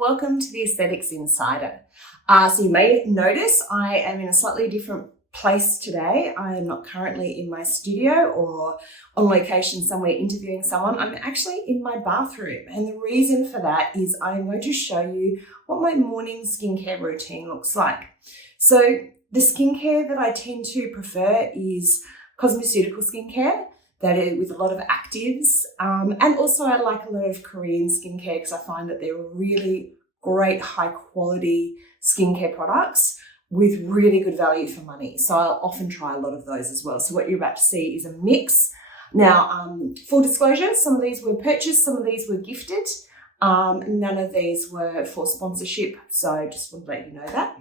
welcome to the Aesthetics Insider. So you may notice I am in a slightly different place today. I am not currently in my studio or on location somewhere interviewing someone. I'm actually in my bathroom, and the reason for that is I'm going to show you what my morning skincare routine looks like. So the skincare that I tend to prefer is cosmeceutical skincare, that is with a lot of actives, and also I like a lot of Korean skincare because I find that they're really great high quality skincare products with really good value for money. So I'll often try a lot of those as well. So what you're about to see is a mix. Now, full disclosure, some of these were purchased, some of these were gifted. None of these were for sponsorship. So just want to let you know that.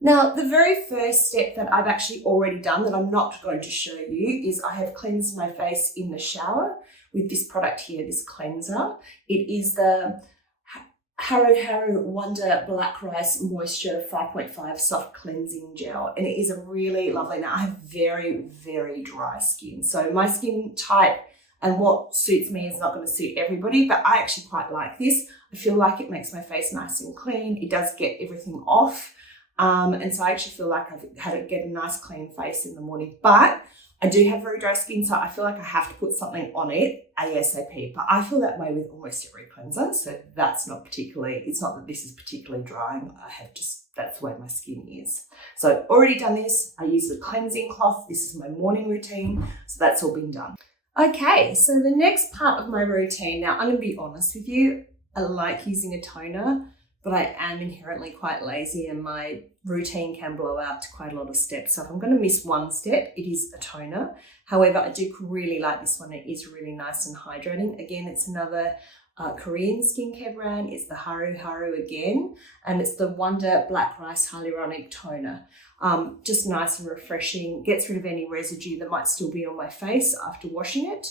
Now, the very first step that I've actually already done that I'm not going to show you is I have cleansed my face in the shower with this product here, this cleanser. It is the Haruharu Wonder Black Rice Moisture 5.5 Soft Cleansing Gel. And it is a really lovely, now I have very, very dry skin. So my skin type and what suits me is not going to suit everybody, but I actually quite like this. I feel like it makes my face nice and clean. It does get everything off. And so I actually feel like I've had to get a nice clean face in the morning, but I do have very dry skin, so I feel like I have to put something on it ASAP, but I feel that way with almost every cleanser. So that's not particularly, it's not that this is particularly drying. I have just, that's the way my skin is. So I've already done this. I use the cleansing cloth. This is my morning routine. So that's all been done. Okay. So the next part of my routine, now I'm going to be honest with you. I like using a toner, but I am inherently quite lazy and my routine can blow out to quite a lot of steps. So if I'm going to miss one step, it is a toner. However, I do really like this one. It is really nice and hydrating. Again, it's another Korean skincare brand. It's the Haruharu again, and it's the Wonder Black Rice Hyaluronic Toner. Just nice and refreshing, gets rid of any residue that might still be on my face after washing it.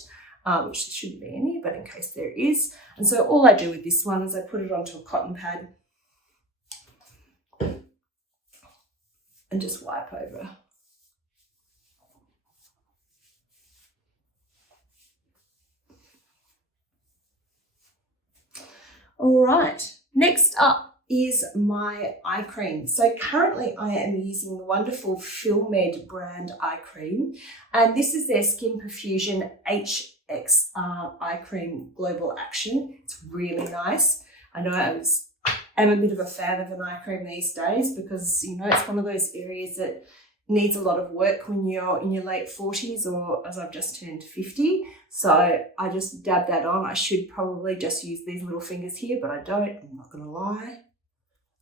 Which there shouldn't be any, but in case there is. And so all I do with this one is I put it onto a cotton pad and just wipe over. All right, next up is my eye cream. So currently I am using the wonderful Fillmed brand eye cream, and this is their Skin Perfusion HXR-Eye Cream Global Action. It's really nice. I know I'm a bit of a fan of an eye cream these days because, you know, it's one of those areas that needs a lot of work when you're in your late 40s or as I've just turned 50. So I just dab that on. I should probably just use these little fingers here, but I don't, I'm not going to lie.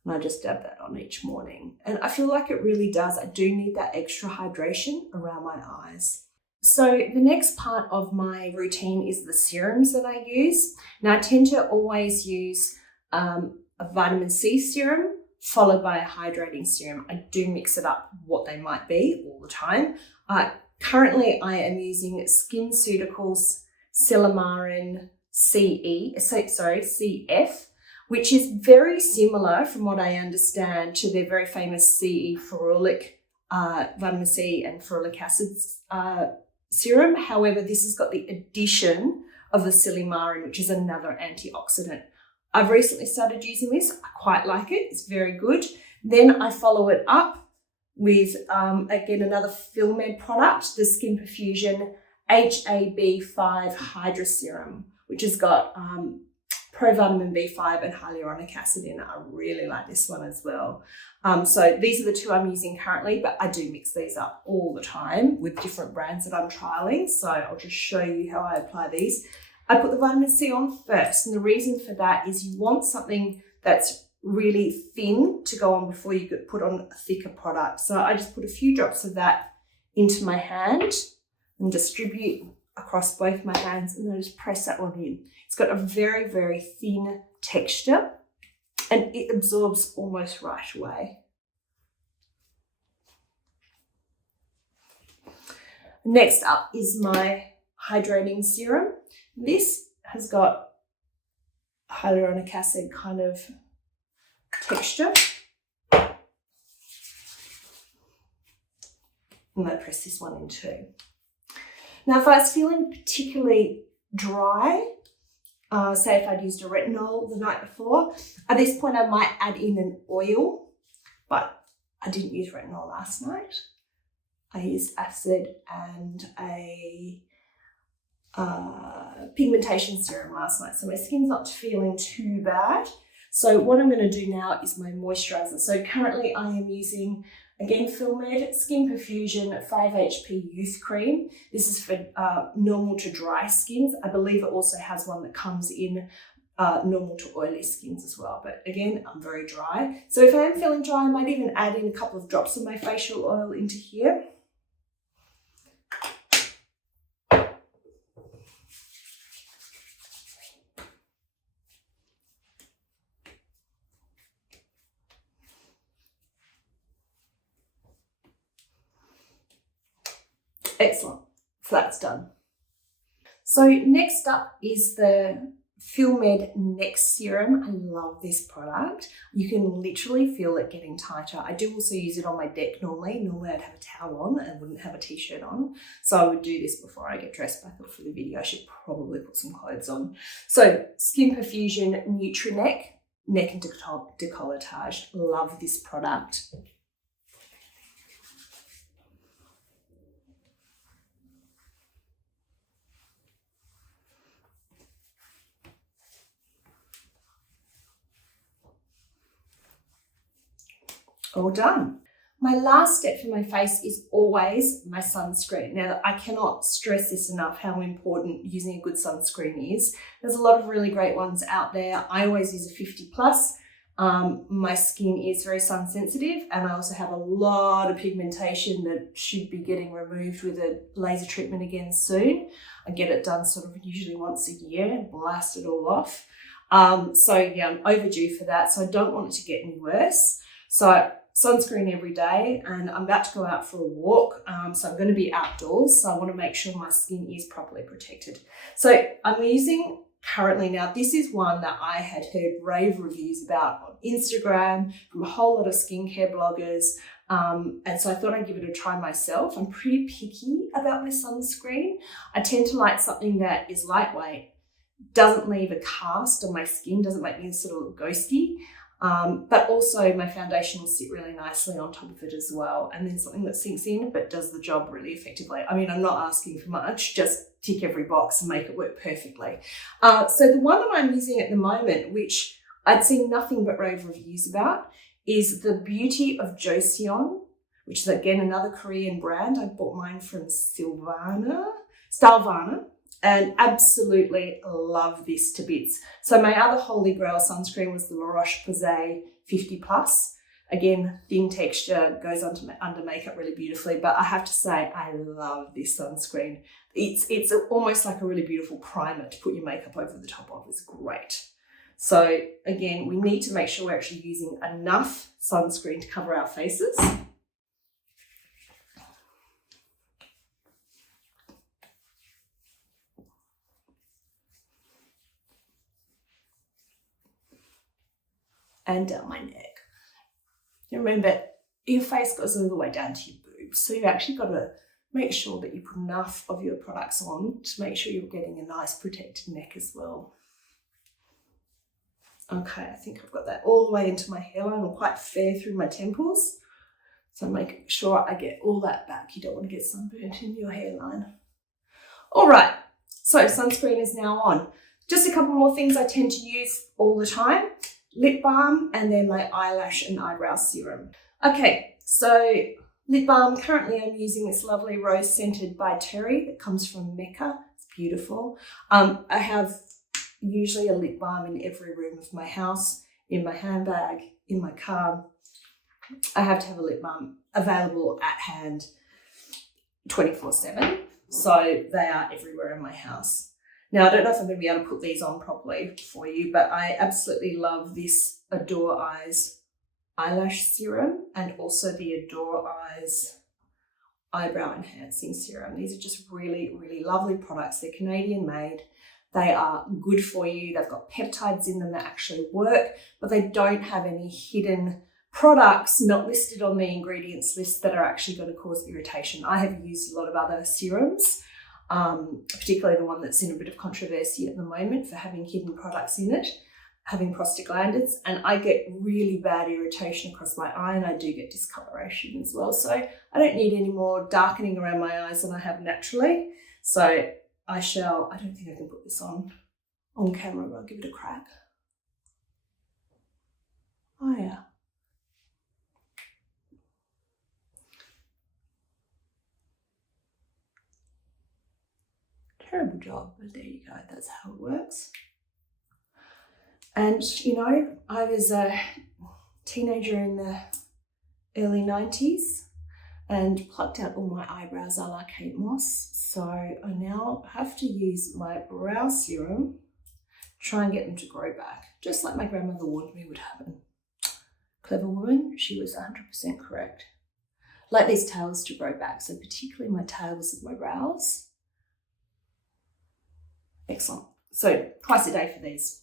And I just dab that on each morning. And I feel like it really does. I do need that extra hydration around my eyes. So the next part of my routine is the serums that I use. Now I tend to always use a vitamin C serum followed by a hydrating serum. I do mix it up what they might be all the time. Currently I am using Skinceutical Silymarin CF, which is very similar from what I understand to their very famous CE ferulic, vitamin C and ferulic acid serum. However, this has got the addition of the silymarin, which is another antioxidant. I've recently started using this. I quite like it. It's very good. Then I follow it up with, again, another Fillmed product, the Skin Perfusion HAB5 Hydra Serum, which has got provitamin B5 and hyaluronic acid in it. I really like this one as well. So these are the two I'm using currently, but I do mix these up all the time with different brands that I'm trialing. So I'll just show you how I apply these. I put the vitamin C on first, and the reason for that is you want something that's really thin to go on before you could put on a thicker product. So I just put a few drops of that into my hand and distribute across both my hands, and then just press that one in. It's got a very, very thin texture and it absorbs almost right away. Next up is my hydrating serum. This has got hyaluronic acid kind of texture. I'm going to press this one in too. Now, if I was feeling particularly dry, say if I'd used a retinol the night before. At this point, I might add in an oil, but I didn't use retinol last night. I used acid and a pigmentation serum last night, so my skin's not feeling too bad. So what I'm going to do now is my moisturizer. So currently I am using, again, Fillmed Skin Perfusion 5 HP Youth Cream. This is for normal to dry skins. I believe it also has one that comes in normal to oily skins as well. But again, I'm very dry. So if I am feeling dry, I might even add in a couple of drops of my facial oil into here. Excellent, so that's done. So next up is the Fillmed Neck Serum. I love this product. You can literally feel it getting tighter. I do also use it on my deck normally. Normally I'd have a towel on and wouldn't have a t-shirt on. So I would do this before I get dressed, but I thought for the video I should probably put some clothes on. So Skin Perfusion Neck and Decolletage. Love this product. All done. My last step for my face is always my sunscreen. Now, I cannot stress this enough, how important using a good sunscreen is. There's a lot of really great ones out there. I always use a 50+. My skin is very sun sensitive, and I also have a lot of pigmentation that should be getting removed with a laser treatment again soon. I get it done sort of usually once a year, blast it all off. So yeah, I'm overdue for that. So I don't want it to get any worse. So sunscreen every day, and I'm about to go out for a walk. So I'm going to be outdoors. So I want to make sure my skin is properly protected. So I'm using currently now, this is one that I had heard rave reviews about on Instagram from a whole lot of skincare bloggers. And so I thought I'd give it a try myself. I'm pretty picky about my sunscreen. I tend to like something that is lightweight, doesn't leave a cast on my skin, doesn't make me sort of look ghosty. But also my foundation will sit really nicely on top of it as well. And then something that sinks in but does the job really effectively. I mean, I'm not asking for much, just tick every box and make it work perfectly. So the one that I'm using at the moment, which I'd seen nothing but rave reviews about, is the Beauty of Joseon, which is again another Korean brand. I bought mine from Stalvana, and absolutely love this to bits. So my other holy grail sunscreen was the La Roche-Posay 50+. Again, thin texture, goes under makeup really beautifully, but I have to say I love this sunscreen. It's almost like a really beautiful primer to put your makeup over the top of. It's great. So again, we need to make sure we're actually using enough sunscreen to cover our faces. And down my neck. Remember, your face goes all the way down to your boobs, so you've actually got to make sure that you put enough of your products on to make sure you're getting a nice protected neck as well. Okay, I think I've got that all the way into my hairline. I'm quite fair through my temples, so make sure I get all that back. You don't want to get sunburnt in your hairline. All right, so sunscreen is now on. Just a couple more things I tend to use all the time. Lip balm, and then my eyelash and eyebrow serum. Okay, so lip balm, currently I'm using this lovely rose scented by Terry that comes from Mecca. It's beautiful. I have usually a lip balm in every room of my house, in my handbag, in my car. I have to have a lip balm available at hand 24/7. So they are everywhere in my house. Now, I don't know if I'm going to be able to put these on properly for you, but I absolutely love this Adore Eyes eyelash serum and also the Adore Eyes eyebrow enhancing serum. These are just really, really lovely products. They're Canadian made. They are good for you. They've got peptides in them that actually work, but they don't have any hidden products not listed on the ingredients list that are actually going to cause irritation. I have used a lot of other serums particularly the one that's in a bit of controversy at the moment for having hidden products in it, having prostaglandins, and I get really bad irritation across my eye, and I do get discoloration as well. So I don't need any more darkening around my eyes than I have naturally. So I don't think I can put this on camera, but I'll give it a crack. Oh yeah. Terrible job, but there you go, that's how it works. And you know, I was a teenager in the early 90s and plucked out all my eyebrows a la Kate Moss. So I now have to use my brow serum, try and get them to grow back, just like my grandmother warned me would happen. Clever woman, she was 100% correct. Like these tails to grow back, so particularly my tails of my brows. Excellent. So twice a day for these.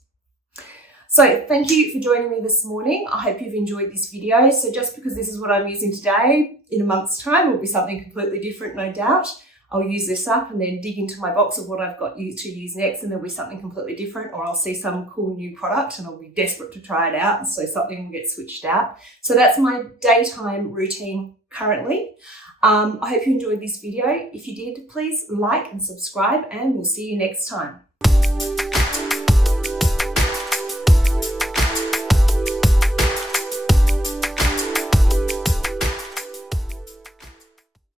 So thank you for joining me this morning. I hope you've enjoyed this video. So just because this is what I'm using today, in a month's time will be something completely different, no doubt. I'll use this up and then dig into my box of what I've got to use next, and there'll be something completely different, or I'll see some cool new product and I'll be desperate to try it out, and so something will get switched out. So that's my daytime routine currently. I hope you enjoyed this video. If you did, please like and subscribe, and we'll see you next time.